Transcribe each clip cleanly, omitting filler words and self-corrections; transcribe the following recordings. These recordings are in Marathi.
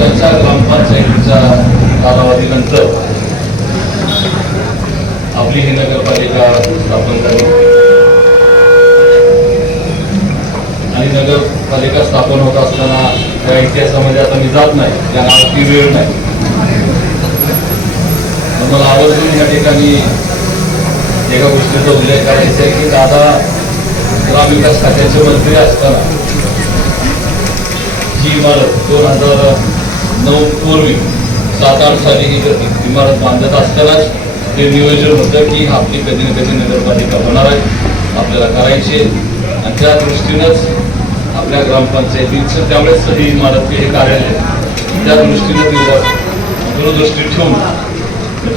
वर्षाच्या ग्रामपंचायतीच्या कालावधीनंतर आपली ही नगरपालिका स्थापन झाली आणि नगरपालिका स्थापन होत असताना त्या इतिहासामध्ये आता मी जात नाही, त्यांना ती वेळ नाही. मला आवर्जून या ठिकाणी एका गोष्टीचा उल्लेख करायचा आहे की दादा ग्रामविकास खात्याचे मंत्री असताना ही इमारत 2009 पूर्वी 7-8 साली ही इमारत बांधत असतानाच ते नियोजन होतं की आपली कधी ना कधी नगरपालिका होणार आहे, आपल्याला करायची आणि त्या दृष्टीनंच आपल्या ग्रामपंचायतीचं त्यामुळेच ही इमारत हे कार्यालय त्या दृष्टीने दूरदृष्टी ठेवून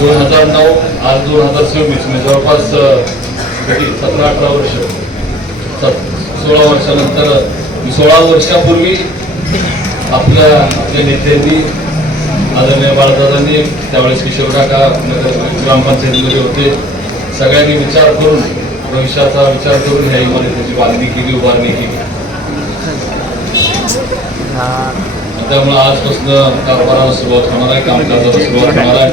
2009 आज 2026 म्हणजे जवळपास कधी 17-18 वर्ष 16 वर्षानंतर 16 वर्षापूर्वी आपल्या नेत्यांनी आदरणीय बाळदादांनी त्यावेळेस किशोर काका ग्रामपंचायतीमध्ये होते, सगळ्यांनी विचार करून भविष्याचा विचार करून ह्या इमारतीची बांधणी केली, उभारणी केली. त्यामुळे आजपासून कारभाराला सुरुवात होणार आहे, कामकाजाला सुरुवात होणार आहे.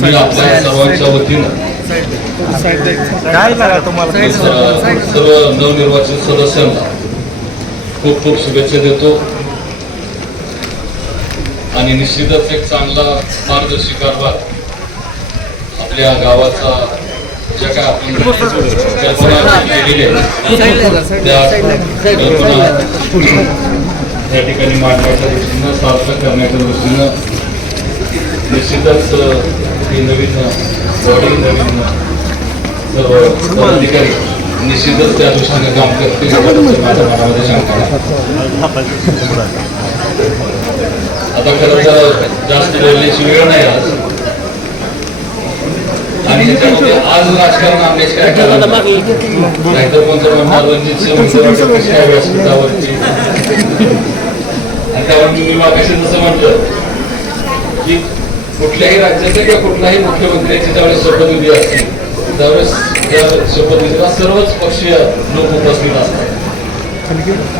मी आपल्या सर्वांच्या वतीनं सर्व नवनिर्वाचित सदस्यांना खूप खूप शुभेच्छा देतो आणि निश्चितच एक चांगला पारदर्शी कारभार आपल्या गावाचा ज्या काय आपण कल्पना केलेली आहे त्या कल्पना या ठिकाणी मांडण्याच्या दृष्टीनं सार्थक करण्याच्या दृष्टीनं निश्चितच ही नवीन बॉडी नवीन सर्व पदाधिकारी निश्चितच त्या दृष्टीने काम करतील माझ्या मनामध्ये शंका आहे. आता खरं तर जास्त बोलण्याची वेळ नाही आज आणि ह्याच्यामध्ये आज राजकारण आणण्याची काय कारण नाहीतर कोणतं म्हणणार रणजित कशी काय व्यासपीठावरची आणि त्यावर मी मागाशी जसं म्हटलं की कुठल्याही राज्याचे किंवा कुठल्याही मुख्यमंत्र्याची ज्यावेळेस शपथविधी असते त्यावेळेस त्या शपथविधीला सर्वच पक्षीय लोक उपस्थित असतात.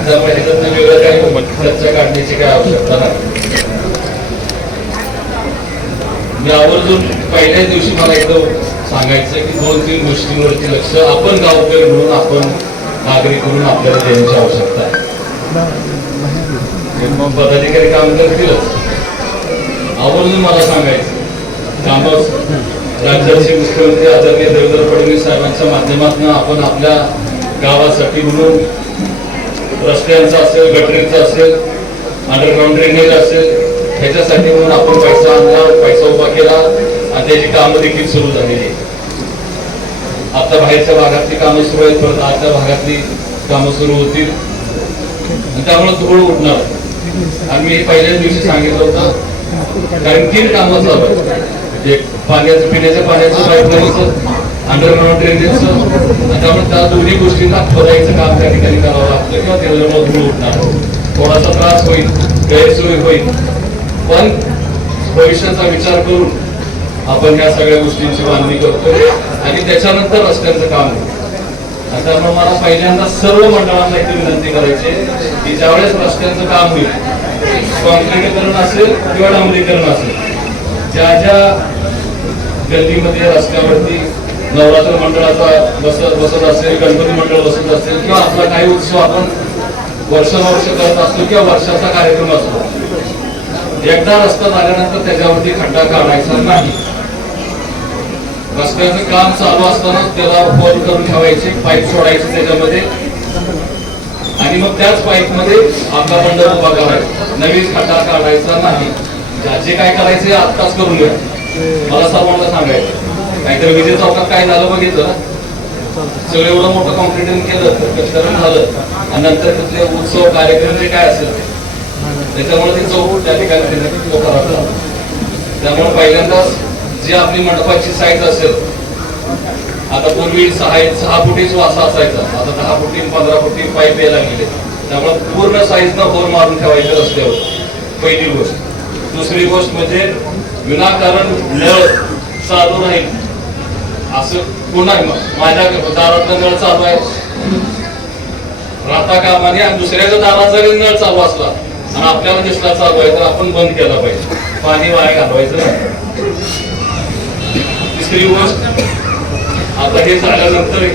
त्यामुळे ह्याच्यात वेगळं काही चर्चा काढण्याची काय आवश्यकता नाही. मी आवर्जून पहिल्याच दिवशी मला एकदम सांगायचं की 2-3 गोष्टींवरती लक्ष आपण गावकरी म्हणून आपण नागरिक म्हणून आपल्याला देण्याची आवश्यकता आहे. मग पदाधिकारी काम करतीलच, आवर्जून मला सांगायचं कामच राज्याचे मुख्यमंत्री आदरणीय देवेंद्र फडणवीस साहेबांच्या माध्यमातून आपण आपल्या गावासाठी म्हणून रस्त्यांचं असेल, गटरीचं असेल, अंडरग्राऊंड ड्रेनेज असेल, ह्याच्यासाठी म्हणून आपण पैसा आणला, पैसा उभा केला आणि त्याची कामं देखील सुरू झालेली. आता बाहेरच्या भागातली कामं सुरू आहेत, परत आतल्या भागातली कामं सुरू होतील आणि त्यामुळे धूळ उठणार. आणि मी पहिल्याच दिवशी सांगितलं होतं कारण 3 कामं चालू आहेत, एक पाण्याचं पिण्याच्या पाण्याचं पाईपलाईनचं, अंडरग्राऊंड ड्रेनेजचं आणि त्यामुळे त्या दोन्ही गोष्टींना खोदायचं काम त्या ठिकाणी करावं लागतं किंवा त्याच्यामुळे धूळ उठणार, थोडासा त्रास होईल, गैरसोय होईल, पण भविष्याचा विचार करून आपण ह्या सगळ्या गोष्टींची बांधणी करतो आणि त्याच्यानंतर रस्त्यांचं काम होतं. आणि त्यामुळे मला पहिल्यांदा सर्व मंडळांना एक विनंती करायची की ज्यावेळेस रस्त्यांचं काम होईल, कॉन्क्रिटीकरण असेल किंवा डांबरीकरण असेल, ज्या ज्या गल्लीमध्ये रस्त्यावरती नवरात्र मंडळाचा बसत असेल, गणपती मंडळ बसत असेल किंवा आपला काही उत्सव आपण वर्षानुवर्ष करत असतो किंवा वर्षाचा कार्यक्रम असतो, एकदा रस्ता झाल्यानंतर त्याच्यावरती खड्डा काढायचा नाही. रस्त्याचं काम चालू असताना त्याला होल करून ठेवायचे, पाईप सोडायचे त्याच्यामध्ये आणि मग त्याच पाईप मध्ये आपला मंडप उभा करायचा, नवीन खड्डा काढायचा नाही. जे काय करायचे आत्ताच करून घ्या, मला सर्वांना सांगायचं. नाहीतर विजय चौकात काय झालं बघितलं, सगळं एवढं मोठं कॉन्क्रिटीकरण केलं, कष्टकरण झालं आणि नंतर तिथले उत्सव कार्यक्रम जे काय असेल त्याच्यामुळे ते चौक त्या ठिकाणी खराब झाला. त्यामुळे पहिल्यांदाच जी आपली मंडपाची साईज असेल, आता पूर्वी 6 फुटीच वासा असायचा, आता 10 फुटी 15 फुटी पाईप यायला लागले. त्यामुळे पूर्ण साईजनं होल मारून ठेवायचे रस्त्यावर, पहिली गोष्ट. दुसरी गोष्ट म्हणजे विनाकारण नळ चालू राहील असं पुन्हा माझ्या दारातलं नळ चालू आहे राहता कामाने आणि दुसऱ्याच्या दाराचा नळ चालू असला आणि आपल्याला दिसला चालू आहे तर आपण बंद केला पाहिजे, पाणी वाया घालवायचं नाही. तिसरी गोष्ट, आता हे झाल्यानंतर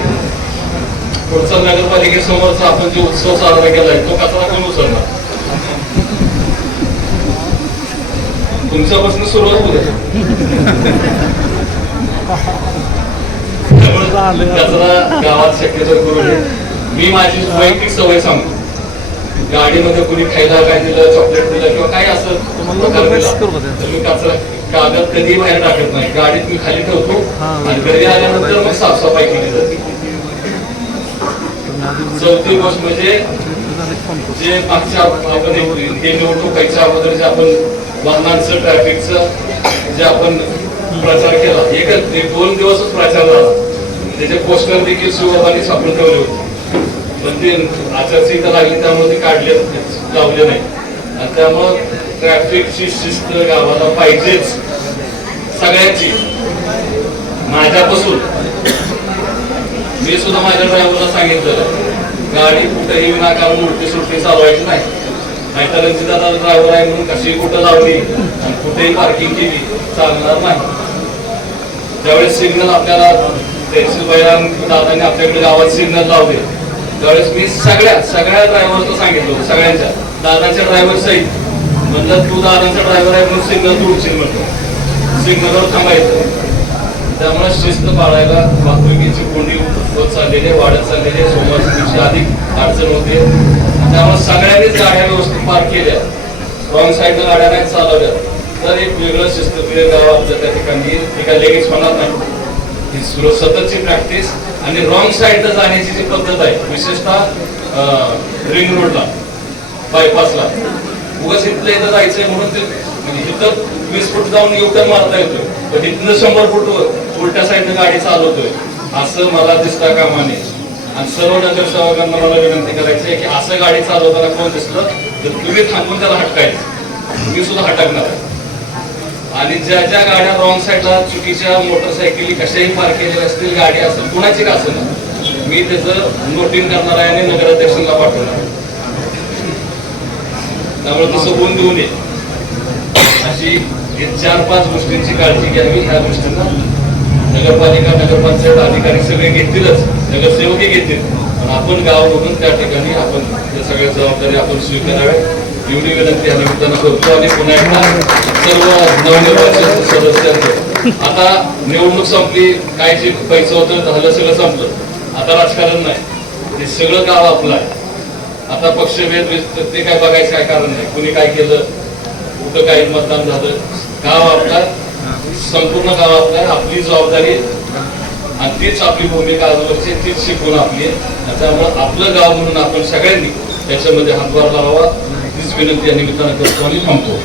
पुढचा नगरपालिकेसमोरचा आपण जो उत्सव साजरा केलाय तो कचरा कोण उचलणार? तुमच्यापासून सुरुवात होते. कचरा गावात शक्यतो करू नये. मी माझी वैयक्तिक सवय सांगतो, गाडीमध्ये कुणी खायला काय दिलं, चॉकलेट दिलं किंवा काही असं तर मी कचरा कागद कधी बाहेर टाकत नाही, गाडीत मी खाली ठेवतो आणि घरी आल्यानंतर मग साफसफाई केली जाते. चौथी गोष्ट म्हणजे जे मागच्या आपण हे निवडणुकीच्या अगोदर जे आपण वाहनांचं ट्रॅफिकचं जे आपण प्रचार केला, एक 2 दिवसच प्रचार झाला, त्याचे पोस्टर देखील सुरुवातीला छापून ठेवले होते, पण ते आचारसंहिता लागली त्यामुळे ते काढले लावले नाही. आणि त्यामुळं ट्रॅफिकची शिस्त गावाला पाहिजेच सगळ्यांची. माझ्यापासून मी सुद्धा माझ्या ड्रायव्हरला सांगितलं, गाडी कुठेही विनाकारण उलटी सुलटी चालवायची नाही. नाहीतर दादा ड्रायव्हर आहे म्हणून कशी कुठं लावली आणि कुठेही पार्किंग केली चालणार नाही. ज्यावेळेस सिग्नल आपल्याला दादांनी आपल्याकडे गावात सिग्नल लावले त्यावेळेस मी सगळ्या ड्रायव्हरचं सांगितलं, सगळ्यांच्या दादांच्या ड्रायव्हर सहित म्हणलं, तू दादांचा ड्रायव्हर आहे म्हणून सिग्नल तोडशील म्हटलं, सिग्नलवर थांबायचं. त्यामुळे शिस्त पाळायला वाहतुकीची कोंडी होत चाललेली आहे, वाढत चाललेली आहे. सोमवारच्या दिवशी अधिक अडचण होते, त्यामुळे सगळ्यांनीच गाड्या व्यवस्थित पार्क केल्या, रॉंग साईडनं गाड्या नाही चालवल्या तर एक वेगळं शिस्तप्रिय गाव आपलं त्या ठिकाणी एका लगेच होणार नाही. ही सततची प्रॅक्टिस आणि रॉंग साईडला जाण्याची जी पद्धत आहे, विशेषतः रिंग रोडला बायपासला उगाच इथलं इथं जायचंय म्हणून ते म्हणजे इथं 20 फूट जाऊन युटर्न मारता येतोय, पण इथनं 100 फूट उलट्या साईडनं गाडी चालवतोय, असं मला दिसता कामा नये. आणि सर्व नगरसेवकांना मला विनंती करायची आहे की असं गाडी चालवताना कोण दिसलं तर तुम्ही थांबून त्याला हटकायचं, तुम्ही सुद्धा हटकणार आहे. आणि ज्या ज्या गाड्या रॉंग साईडला चुकीच्या मोटरसायकली कशाही पार्क केलेल्या असतील, गाडी असेल कुणाची का असेल ना, मी त्याचं नोटिंग करणार आहे आणि नगराध्यक्षांना पाठवणार आहे. त्यामुळे तसं होऊन देऊ नये अशी 4-5 गोष्टींची काळजी घ्यावी. ह्या गोष्टींना नगरपालिका नगरपंचायत अधिकारी सगळे घेतीलच, नगरसेवकही घेतील, पण आपण गाव बघून त्या ठिकाणी आपण त्या सगळ्या जबाबदारी आपण स्वीकाराव्या एवढी विनंती या निमित्तानं करतो. आणि पुन्हा एकदा सर्व नवनिर्वाचित सदस्यांचं, आता निवडणूक संपली, काय जे पैसे होतं झालं सगळं संपलं, आता राजकारण नाही, ते सगळं गाव आपलं आहे. आता पक्षभेद ते काय बघायचं काय कारण नाही, कुणी काय केलं, कुठं काही मतदान झालं, गाव आपला, संपूर्ण गाव आपला आहे, आपली जबाबदारी आणि तीच आपली भूमिका आजवरची, तीच शिकवून आपली आहे. त्यामुळे आपलं गाव म्हणून आपण सगळ्यांनी त्याच्यामध्ये हातभार लावावा हीच विनंती या निमित्तानं करतो आणि थांबतो.